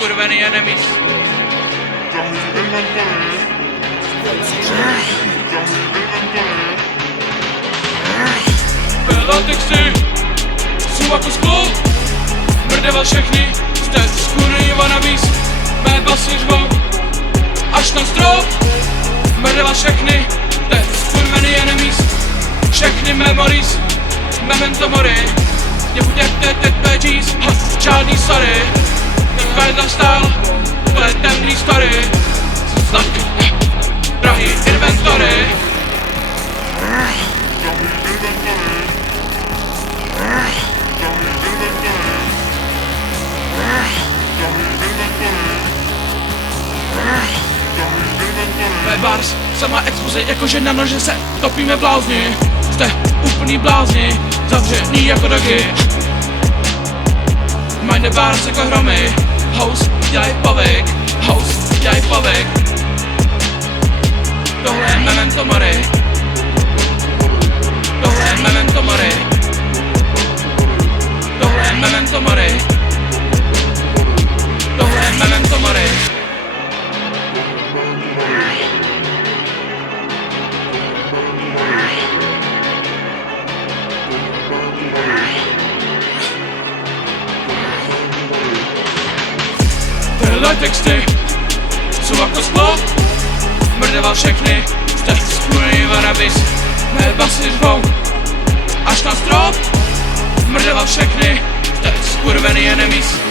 skurvený enemies. Tyhle texty jsou jako sklo, mrdeval všechny, jste skurvený wannabes. Mé basy řvou až na strop, mrdeval všechny, jste skurvený enemies. Všechny memories, memento mori, nebuďte teď PGs, žádný sorry. Vedla stál, to je temný story, sladký, drahý inventory. Mé bars, sama expoze jako žena nože se topíme blázni. Jste úplný blázni, zavřený jako dogy. Mind bars jako hromy, host dělaj povyk, host dělaj povyk. Tohle je memento mori, tohle je memento mori, tohle je memento mori, tohle je memento mori. Tyhle texty jsou jako sklo, mrdeval všechny, jste skurvený wannabes. Mé basy řvou až na strop, mrdeval všechny, jste skurvený enemies.